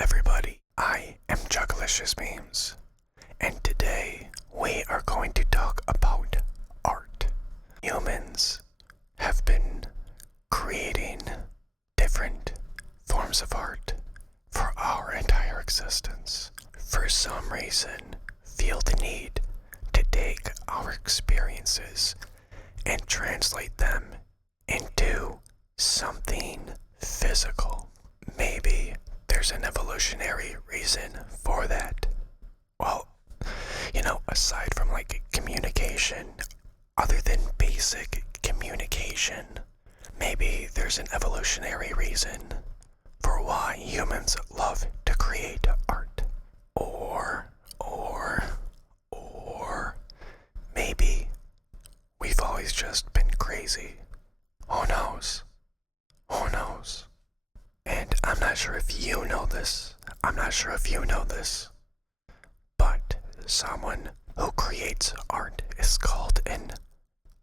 everybody, I am Juggalicious memes, and today we are going to talk about art. Humans have been creating different forms of art for our entire existence. For some reason, feel the need to take our experiences and translate them into something physical. Maybe there's an evolutionary reason for that. Well, aside from communication, other than basic communication, maybe there's an evolutionary reason for why humans love to create art. Or maybe we've always just been crazy. Who knows? And I'm not sure if you know this, but someone who creates art is called an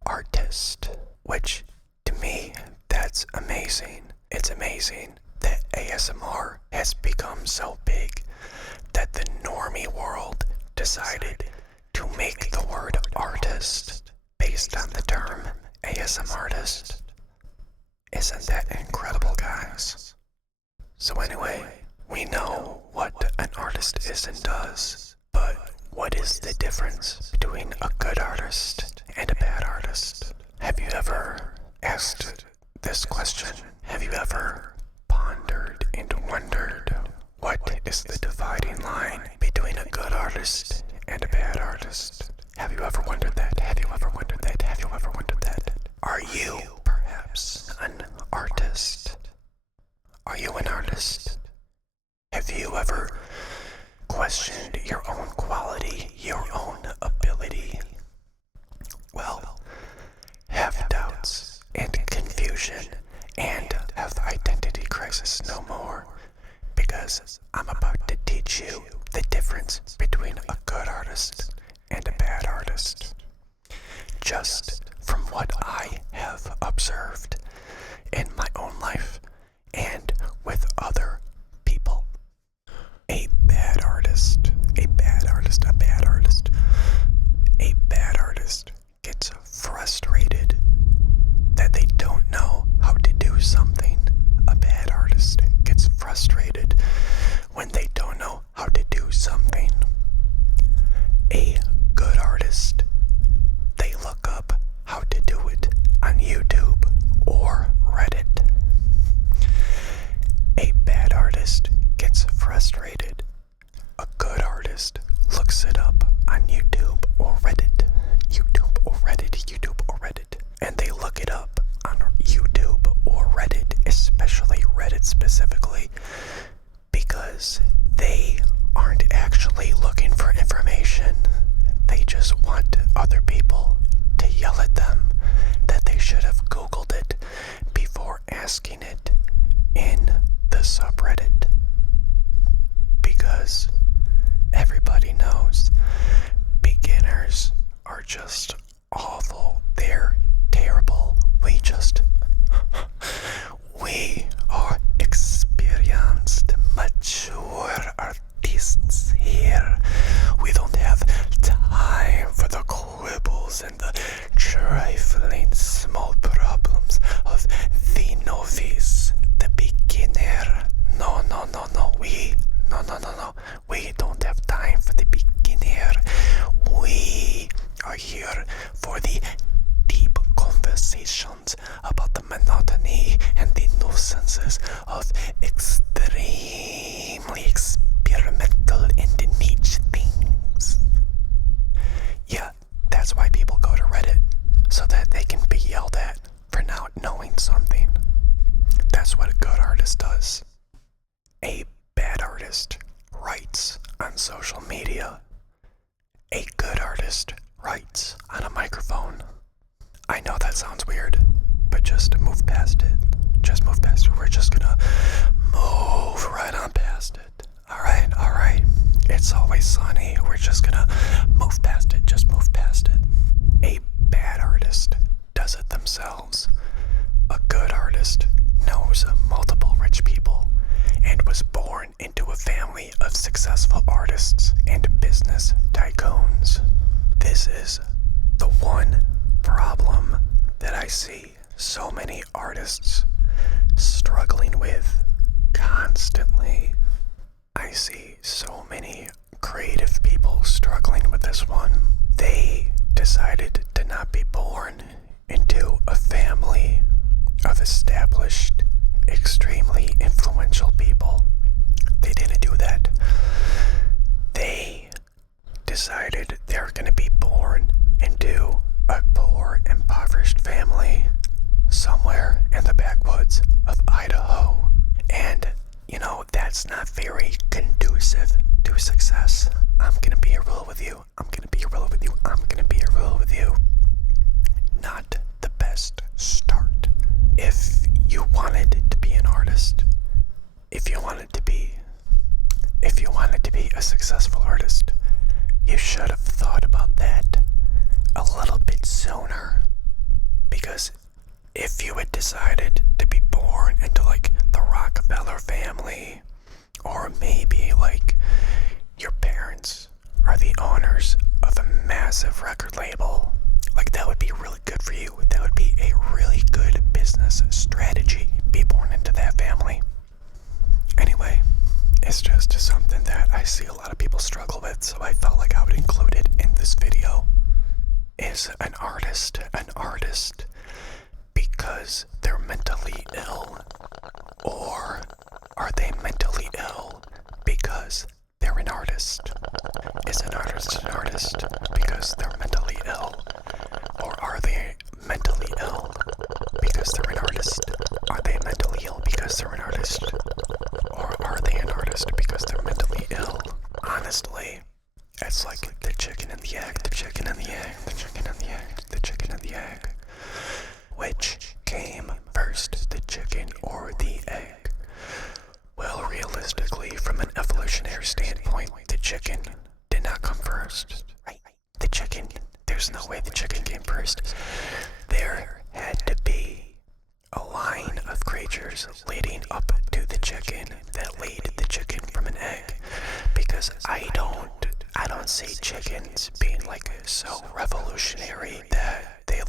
artist, which to me, that's amazing. It's amazing that ASMR has become so big that the normie world decided to make the word artist based on the term ASM artist. Isn't that incredible, guys? So anyway, we know what an artist is and does, but what is the difference between a good artist and a bad artist? Have you ever asked this question? Have you ever pondered and wondered what is the dividing line between a good artist and a bad artist? Have you ever wondered that? Are you perhaps an artist? Are you an artist? Have you ever questioned your own quality, your own ability? Well, have doubts and confusion and have identity crisis no more, because I'm about to teach you the difference between a good artist and a bad artist. Just from what I have observed in my own life and with other people. A bad artist gets frustrated that they don't know how to do something. A bad artist gets frustrated when they don't know how to do something. A good artist, they look up how to do it on YouTube or Reddit. A bad artist gets frustrated. A good artist looks it up on YouTube or Reddit. And they look it up on YouTube or Reddit, especially Reddit specifically, because they aren't actually looking for information. They just want other people to yell at them that they should have Googled it before asking it in the subreddit. Because everybody knows beginners are just awful. They're terrible. We are experienced, mature artists here. We don't have time for the quibbles and the trifling small problems of the novice, the beginner. No. We don't have time for the beginner. We are here for the deep conversations about the monotony and the nuisances of extremely experimental and niche things. Yeah, that's why people go to Reddit, so that they can be yelled at for not knowing something. That's what a good artist does. A bad artist writes on social media. A good artist writes on a microphone. I know that sounds weird, but just move past it. We're just gonna move right on past it. Alright. It's always sunny. We're just gonna move past it. Just move past it. A bad artist does it themselves. A good artist knows multiple rich people and was born into a family family of successful artists and business tycoons. This is the one problem that I see so many artists struggling with constantly. I see so many creative people struggling with this one. They decided to not be born into a family of established, extremely influential people. They didn't do that. They decided they were going to be born into a poor, impoverished family somewhere in the backwoods of Idaho. And, that's not very conducive to success. I'm going to be real with you. Not the best start. If you wanted to be an artist, if you wanted to be a successful artist, you should have thought about that a little bit sooner. Because if you had decided to be born into the Rockefeller family, or maybe your parents are the owners of a massive record label, that would be really good for you. That would be a really good business strategy. Be born into that family. Anyway, it's just something that I see a lot of people struggle with, so I felt like I would include it in this video. Is an artist because they're mentally ill? Or are they mentally ill because they're an artist? Is an artist because they're mentally ill? Or are they mentally ill because they're an artist? Are they mentally ill because they're an artist? Or are they an artist because they're mentally ill? Honestly, it's like the chicken and the egg. Which came first, the chicken or the egg? Well, realistically, from an evolutionary standpoint, the chicken did not come first. Right? The chicken, there's no way the chicken came first. There had to be a line of creatures leading up to the chicken that laid the chicken from an egg. Because I don't see chickens being so revolutionary that they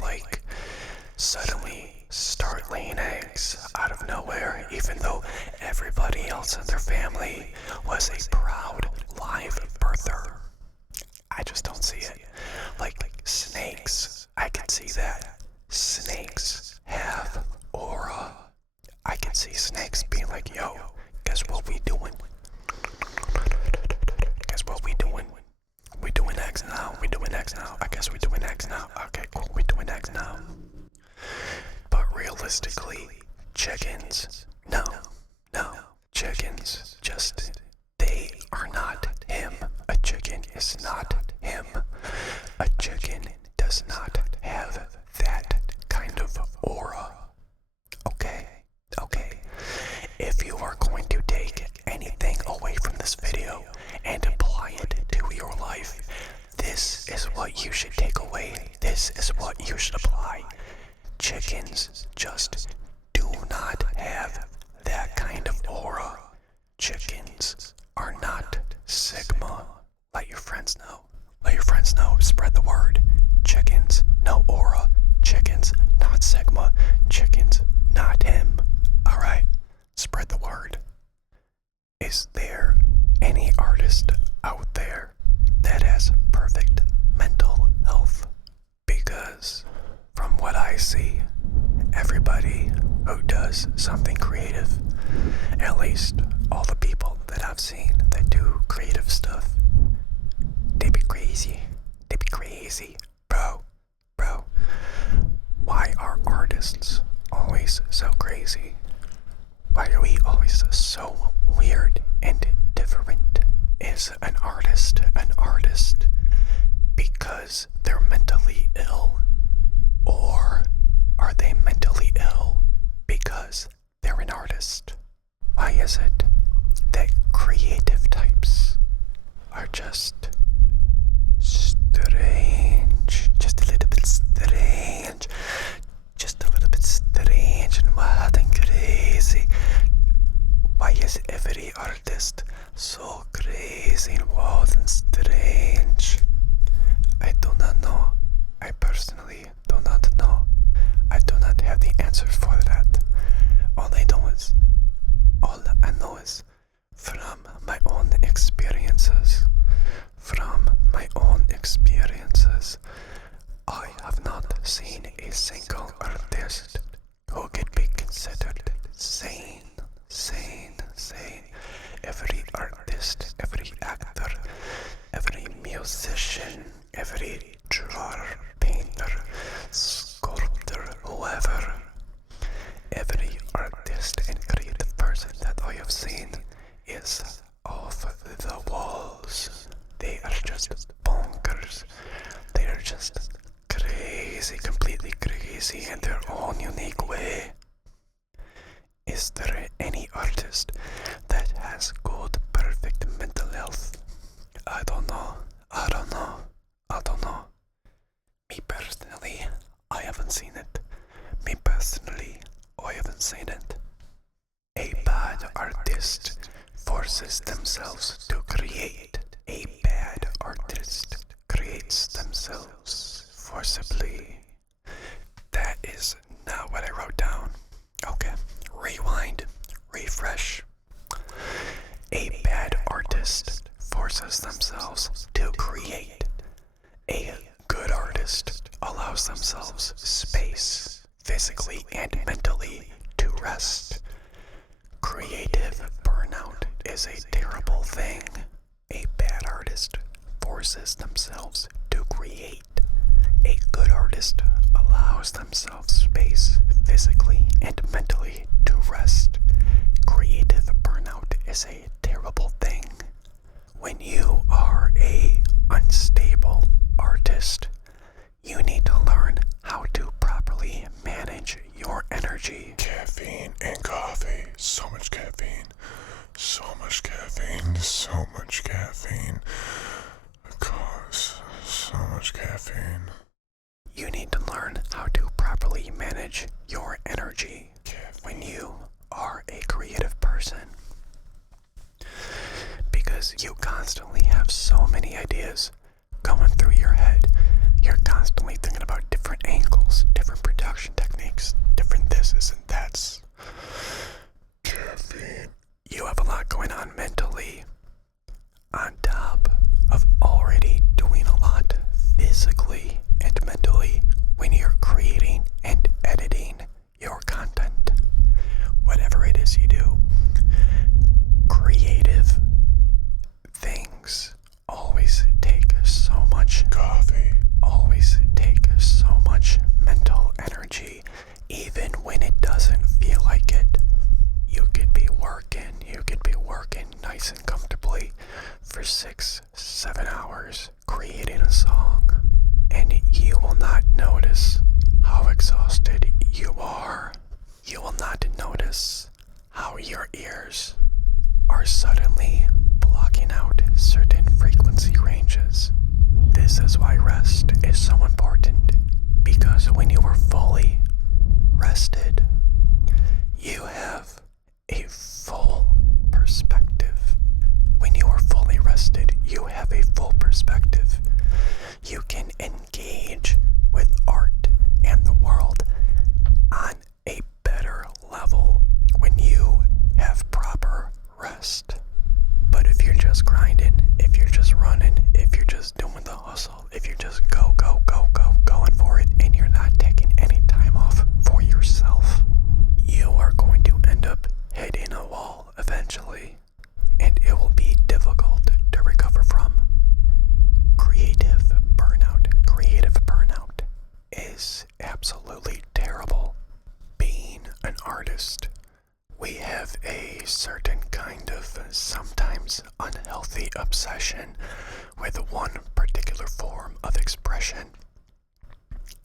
suddenly start laying eggs out of nowhere, even though everybody else in their family was a proud live birther. I just don't see it. Snakes, I can see that. Snakes have aura. I can see snakes being yo, guess what we doing? We doing eggs now. I guess we doing eggs now. Okay, cool, we doing eggs now. But realistically, chickens, no. Chickens they are not him. A chicken is not him. A chicken does not have that kind of aura. Okay. If you are going to take anything away from this video and apply it to your life, this is what you should take away. This is what you should apply. Chickens just do not have that kind of aura. Chickens are not Sigma. Let your friends know. Spread the word. Chickens, no aura. Chickens, not Sigma. Chickens, not him. Alright, spread the word. Is there any artist out there that has perfect mental health? Because from what I see, everybody who does something creative, at least all the people that I've seen that do creative stuff, they be crazy. Bro, why are artists always so crazy? Why are we always so weird and different? Is an artist because they're mentally ill? Or are they mentally ill because they're an artist? Why is it that creative types are just strange? Just a little bit strange and wild and crazy. Why is every artist artist, so crazy and wild and strange. I do not know. I personally do not know. I do not have the answer for that. All I know is from my own experiences. I have not seen a single artist who could be considered sane. Every artist, every actor, every musician, every drawer, painter, sculptor, whoever, every artist and creative person that I have seen is off the walls. They are just bonkers. They are just crazy, completely crazy in their own unique way. Is there any artist that has good, perfect mental health? I don't know. Me personally, I haven't seen it. A bad artist forces themselves to create. A bad artist creates themselves forcibly. That is not what I wrote down. Okay, rewind, refresh. A bad artist forces themselves to create. A good artist allows themselves space, physically and mentally, to rest. Creative burnout is a terrible thing. A bad artist forces themselves to create. A good artist allows themselves space, physically and mentally, to rest. Creative burnout is a terrible thing. When you are a unstable artist, you need to learn how to properly manage your energy. Caffeine and coffee. So much caffeine. So much caffeine. So much caffeine. Cause so much caffeine. You need to learn how to properly manage your energy when you are a creative person. Because you constantly have so many ideas going through your head. You're constantly thinking about different angles, different production techniques, different thises and that's. Caffeine. You have a lot going on mentally, on top of already doing a lot physically and mentally when you're creating and editing your content. Whatever it is you do, creative things always take so much coffee, always take so much mental energy, even when it doesn't feel like it. You could be working nice and comfortably for 6-7 hours creating a song, and you will not notice how exhausted you are. You will not notice how your ears are suddenly blocking out certain frequency ranges. This is why rest is so important, because when you are fully rested, you have a full perspective. When you are fully rested, you have a full perspective. You can engage with art and the world on a better level when you have proper rest. But if you're just grinding, if you're just running, if you're just doing the hustle, if you're just going for it, and you're not taking any time off for yourself, you are going to end up hitting a wall eventually, and it will be difficult to recover from. Creative burnout is absolutely terrible. Being an artist, we have a certain kind of sometimes unhealthy obsession with one particular form of expression,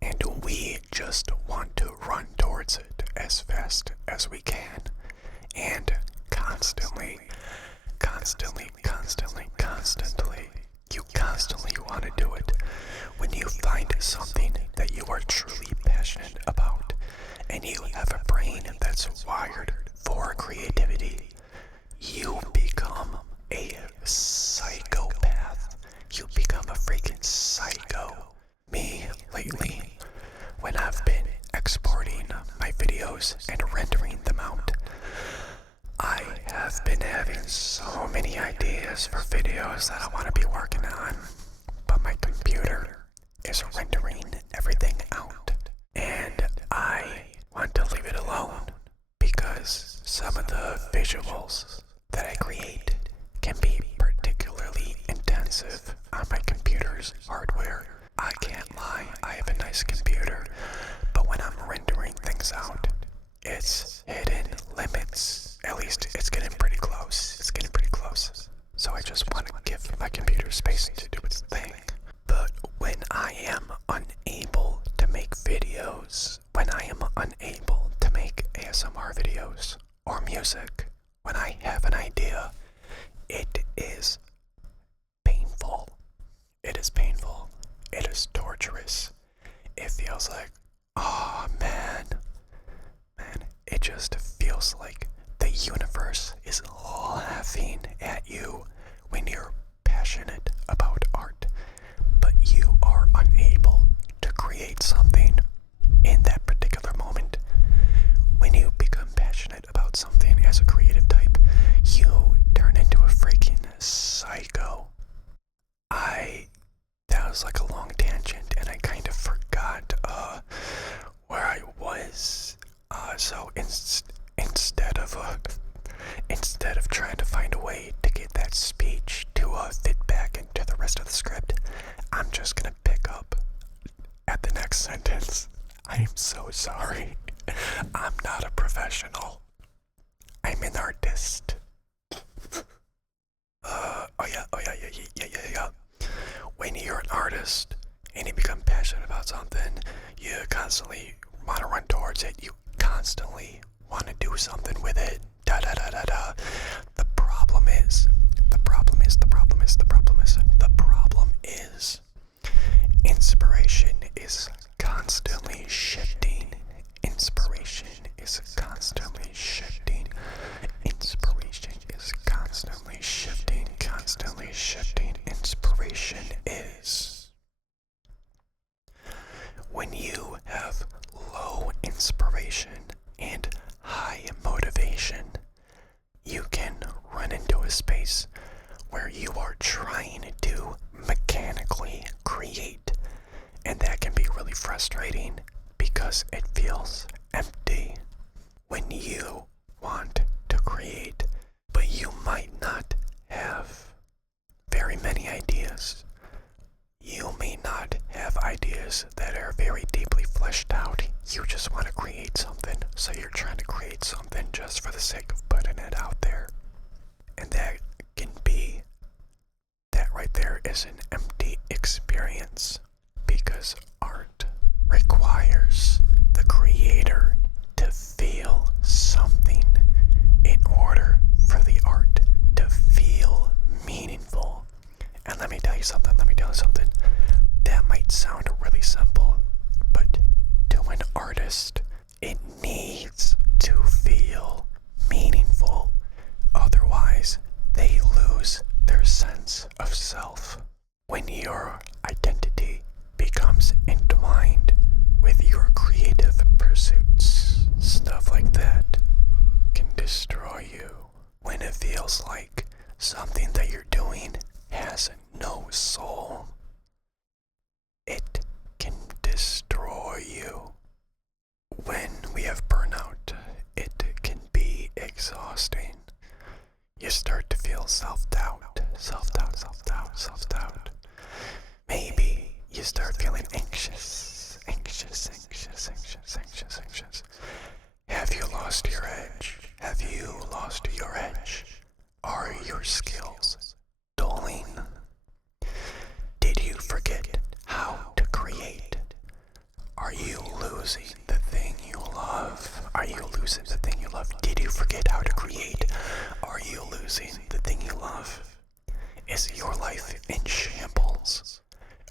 and we just want to run towards it as fast as we can, and constantly, you constantly want to do it. When you find something that you are truly passionate about, and you have a brain that's wired for creativity, you become a psychopath. You become a freaking psycho. Me, lately, when I've been exporting my videos and rendering them out, I have been having so many ideas for videos that I want to be working on, but my computer is rendering everything out, and I want to leave it alone because some of the visuals that I create can be particularly intensive on my computer's hardware. I can't lie, I have a nice computer, but when I'm rendering things out, it's hitting limits. At least it's getting pretty close. It's getting pretty close. So I just want to give my computer space to do its thing. But when I am unable to make videos, when I am unable to make ASMR videos or music, when I have an idea, it is painful. It is painful. It is torturous. It feels like, oh man, it just feels like the universe is laughing at you when you're passionate about art, but you are unable to create something in that particular moment. When you become passionate about something as a creative type, you turn into a freaking psycho. That was like a long tangent, and I kind of forgot where I was. So instead of trying to find a way to get that speech to fit back into the rest of the script, I'm just gonna pick up at the next sentence. I am so sorry. I'm not a professional. I'm an artist. Yeah. When you're an artist and you become passionate about something, you constantly want to run towards it. You constantly want to do something with it. The problem is, inspiration is constantly shifting. Inspiration is constantly shifting. Inspiration is constantly shifting. Inspiration is when you have low inspiration and high motivation, you can run into a space where you are trying to mechanically create, and that can be really frustrating because it feels empty. When you want to create, but you might not have very many ideas. You may not have ideas that are very deeply fleshed out. You just want to create something, so you're trying to create something just for the sake of putting it out there. And that right there is an empty experience, because art requires the creator to feel something in order for the art to feel meaningful. And let me tell you something. That might sound really simple, but to an artist, it needs to feel meaningful. Otherwise, they lose their sense of self. When your identity becomes entwined with your creative pursuits, stuff like that can destroy you. When it feels like something that you're doing has no soul, it can destroy you. When we have burnout, it can be exhausting. You start to feel self-doubt. Maybe you start feeling anxious. Have you lost your edge? Are your skills dulling? Did you forget how to create? Are you losing the thing you love? Did you forget how to create? Are you losing the thing you love? Is your life in shambles?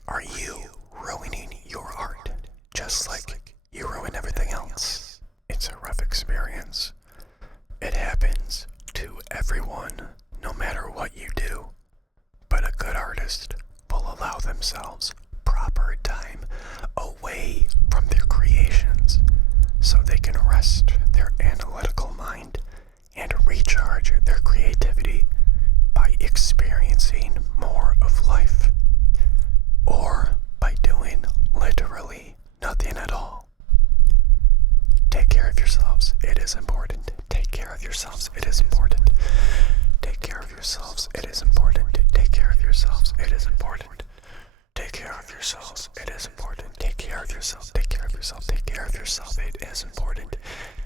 Are you ruining your art just like you ruin everything else? It's a rough experience. It happens to everyone, no matter what you do, but a good artist will allow themselves proper time away from their creations so they can rest their analytical mind and recharge their creativity by experiencing more of life, or by doing literally nothing at all. Take care of yourselves, it is important. Take care of yourselves, it is important. Take care of yourselves, it is important. Take care of yourselves, it is important. Take care of yourselves, it is important. Take care of yourself, take care of yourself, take care of yourself, it is important.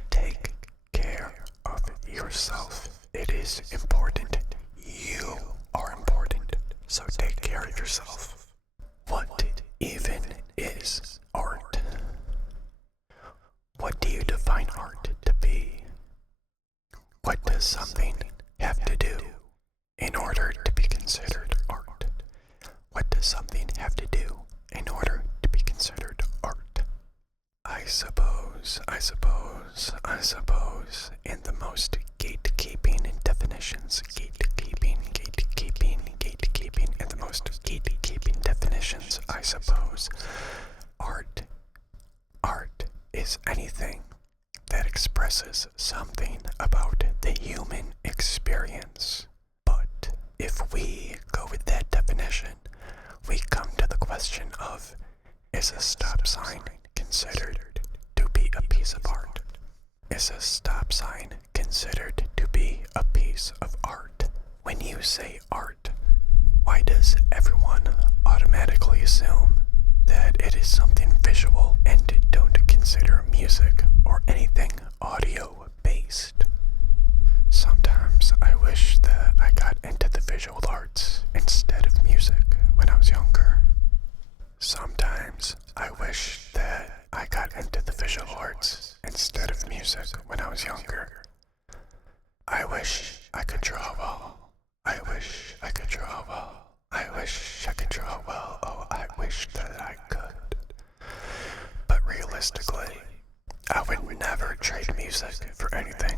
Take care of yourself, it is important. You are important, so take care of yourself. What even is art? What do you define art to be? What does something have to do in order to be considered art? What does something have to do in order to be considered art? I suppose, in the most gatekeeping definitions, in the most gatekeeping definitions, I suppose, art is anything that expresses something about the human experience. But if we go with that definition, we come to the question of, is a stop sign considered to be a piece of art? Is a stop sign considered to be a piece of art? When you say art, why does everyone automatically assume that it is something visual and don't consider music or anything audio based? Sometimes I wish that I got into the visual arts instead of music when I was younger. Sometimes I wish that I got into the visual arts instead of music when I was younger. I wish I could draw well. I wish I could draw well. I wish I could draw well. Oh, I wish that I could. But realistically, I would never trade music for anything.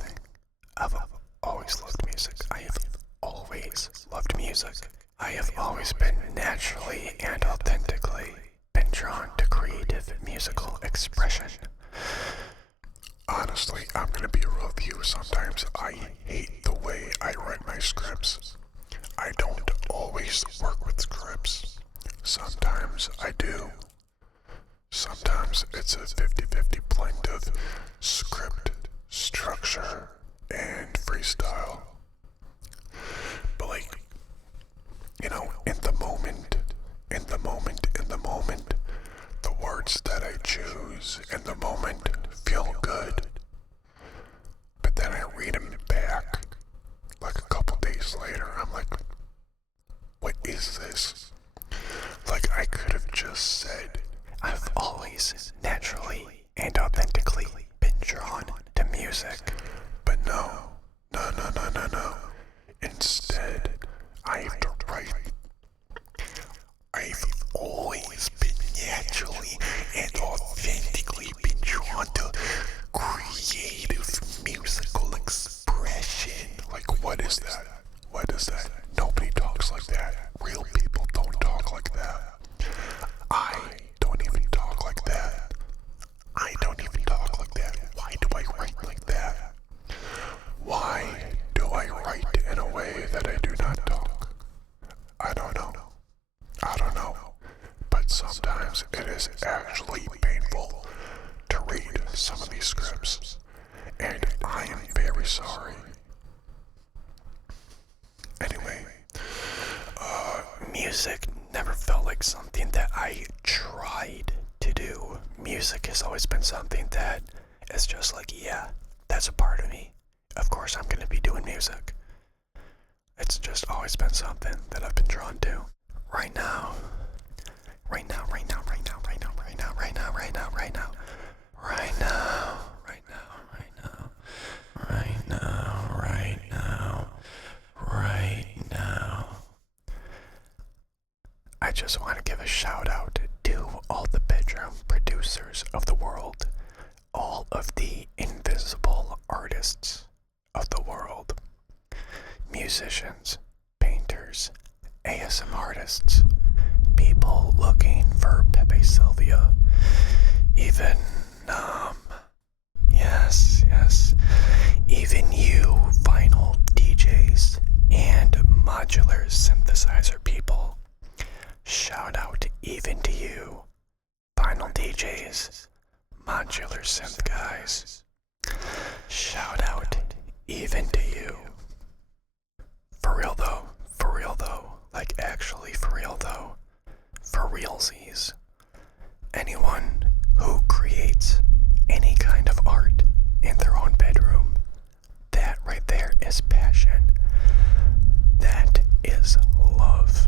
I've always loved music. I have always loved music. I have always been naturally and authentically been drawn to creative musical expression. Honestly, I'm gonna be real with you. Sometimes I hate the way I write my scripts. I don't always work with scripts. Sometimes I do. Sometimes it's a 50-50 blend of script, structure, and freestyle. But like, you know, in the moment, the words that I choose in the moment feel good. But then I read them back, like a couple days later, I'm like, what is this? Like I could have just said, I've always naturally and authentically been drawn to music. but no. Instead, I have to write. I've always been naturally and authentically been drawn to creative musical expression. Like, what is that? What is that? Nobody talks like that. Real people don't talk like that. I don't even talk like that. I don't even talk like that. Why do I write like that? Why do I write in a way that I do not talk? I don't know. But sometimes it is actually painful to read some of these scripts. And I am very sorry. Anyway, Music never felt like something that I tried to do. Music has always been something that is just like, yeah, that's a part of me. Of course I'm gonna be doing music. It's just always been something that I've been drawn to. Right now. I just want to give a shout out to all the bedroom producers of the world, all of the invisible artists of the world. musicians, painters, ASM artists, people looking for Pepe Sylvia, even, yes, even you vinyl DJs and modular synthesizer people. Shout out even to you, vinyl DJs, modular synth guys. Shout out even to you. For real though, like actually for real though, for realsies. Anyone who creates any kind of art in their own bedroom, that right there is passion. That is love.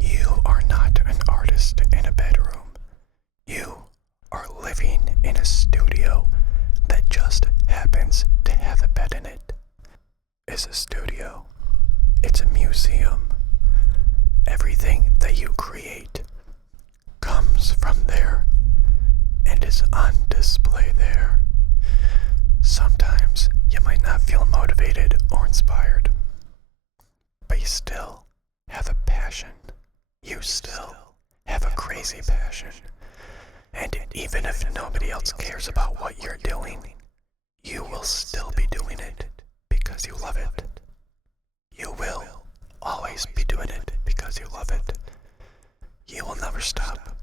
You are not an artist in a bedroom. You are living in a studio that just happens to have a bed in it. It's a studio. It's a museum. Everything that you create comes from there and is on display there. Sometimes you might not feel motivated or inspired, but you still have a passion. You still have a crazy passion. And even if nobody else cares about what you're doing, you will still be doing it because you love it. You will always be doing it because you love it. You will never stop,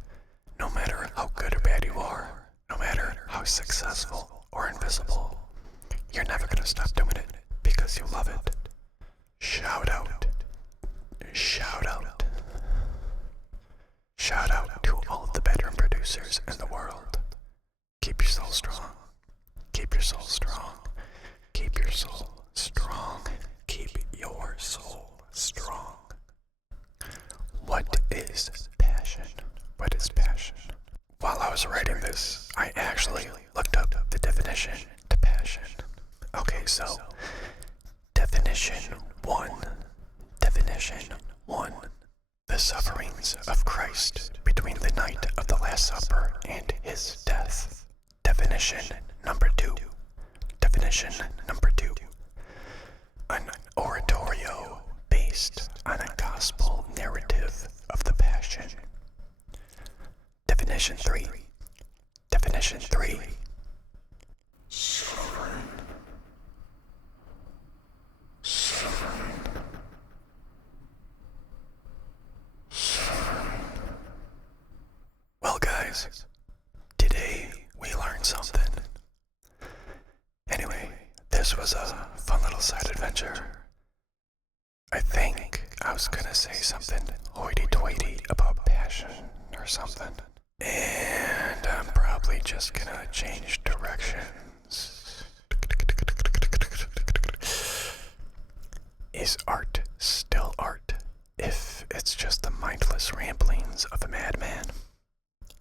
no matter how good or bad you are, no matter how successful or invisible. You're never gonna stop doing it because you love it. Shout out. Shout out. Shout out to all of the bedroom producers in the world. Keep your soul strong. Keep your soul strong. Keep your soul strong. Keep your soul strong. What is passion? What is passion? While I was writing this, I actually looked up the definition to passion. Okay, so definition 1. Definition 1. The sufferings of Christ between the night of the Last Supper and his death. Definition number 2. Definition number 2. An oratorio based on a gospel narrative of the Passion. Definition 3. Definition 3. Suffering. Suffering. Suffering. Well, guys, today we learned something. Anyway, this was a fun little side adventure. I think I was gonna say something hoity-toity about passion or something. And I'm probably just gonna change directions. Is art still art if it's just the mindless ramblings of a madman?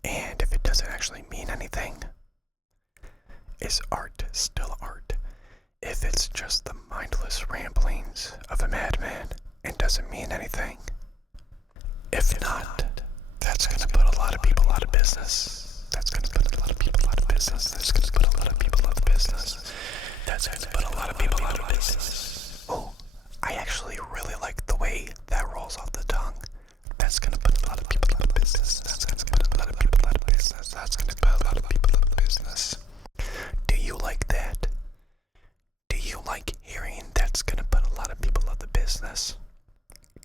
And if it doesn't actually mean anything? Is art still art if it's just the mindless ramblings of a madman and doesn't mean anything? If not, that's gonna put a lot of people out of business. That's gonna put a lot of people out of business. That's gonna put a lot of people out of business. That's gonna put a lot of people out of business. Oh, I actually really like the way that rolls off the tongue. That's gonna put a lot of people out of business. That's gonna put a lot of people out of business. That's gonna put a lot of people out of business. Do you like that? Do you like hearing that's gonna put a lot of people out of business?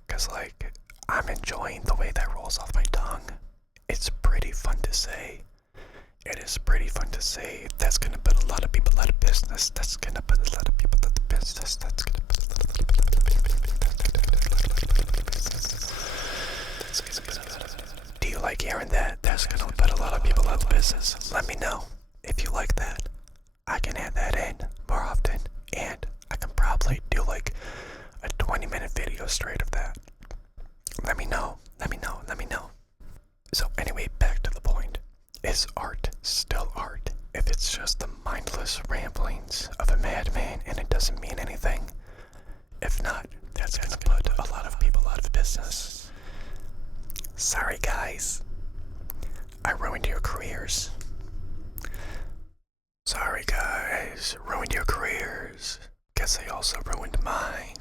Cause like, I'm enjoying the way that rolls off my tongue. It's pretty fun to say. It is pretty fun to say. That's gonna put a lot of people out of business. That's gonna put a lot of people out of business. That's gonna put a lot of people out of business. Do you like hearing that? That's gonna put a lot of people out of business. Let me know if you like that. I can add that in more often, and I can probably do like a 20-minute video straight of that. Let me know. So anyway, back to the point. Is art still art if it's just the mindless ramblings of a madman and it doesn't mean anything? If not, that's gonna put a lot of people out of business. Sorry guys, I ruined your careers. Sorry guys, ruined your careers. Guess I also ruined mine.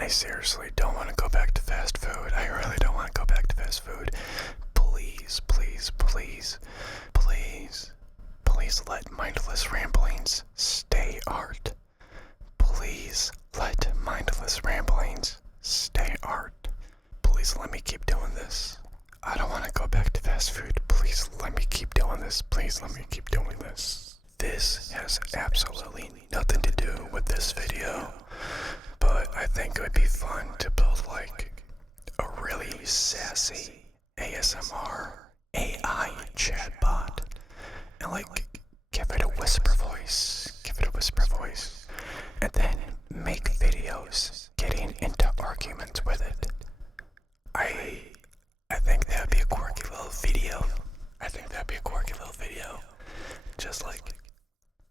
I seriously don't want to go back to fast food. I really don't want to go back to fast food. Please, please, please, please, please let mindless ramblings stay art. Please let mindless ramblings stay art. Please let me keep doing this. I don't want to go back to fast food. Please let me keep doing this. Please let me keep doing this. This has absolutely nothing to do with this video, but I think it would be fun to build like a really sassy ASMR AI chatbot and like give it a whisper voice. And then make videos getting into arguments with it. I think that would be a quirky little video. Just like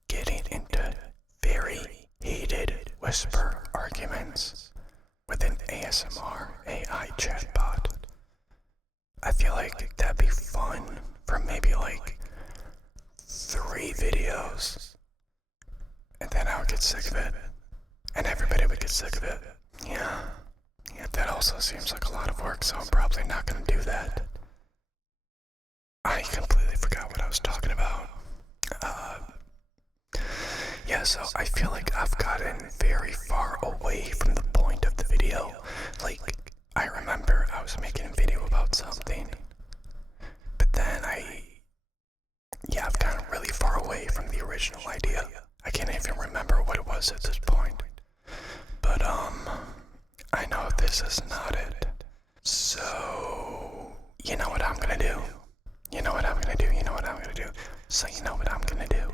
getting into very heated whisper arguments with an ASMR AI chatbot. I feel like that'd be fun for maybe like 3 videos. And then I would get sick of it. And everybody would get sick of it. Yeah, that also seems like a lot of work, so I'm probably not gonna do that. I completely forgot what I was talking about. Yeah, so I feel like I've gotten very far away from the point of the video. Like, I remember I was making a video about something, but then I've gotten really far away from the original idea. I can't even remember what it was at this point. But, I know this is not it. So, you know what I'm gonna do? So you know what I'm gonna do?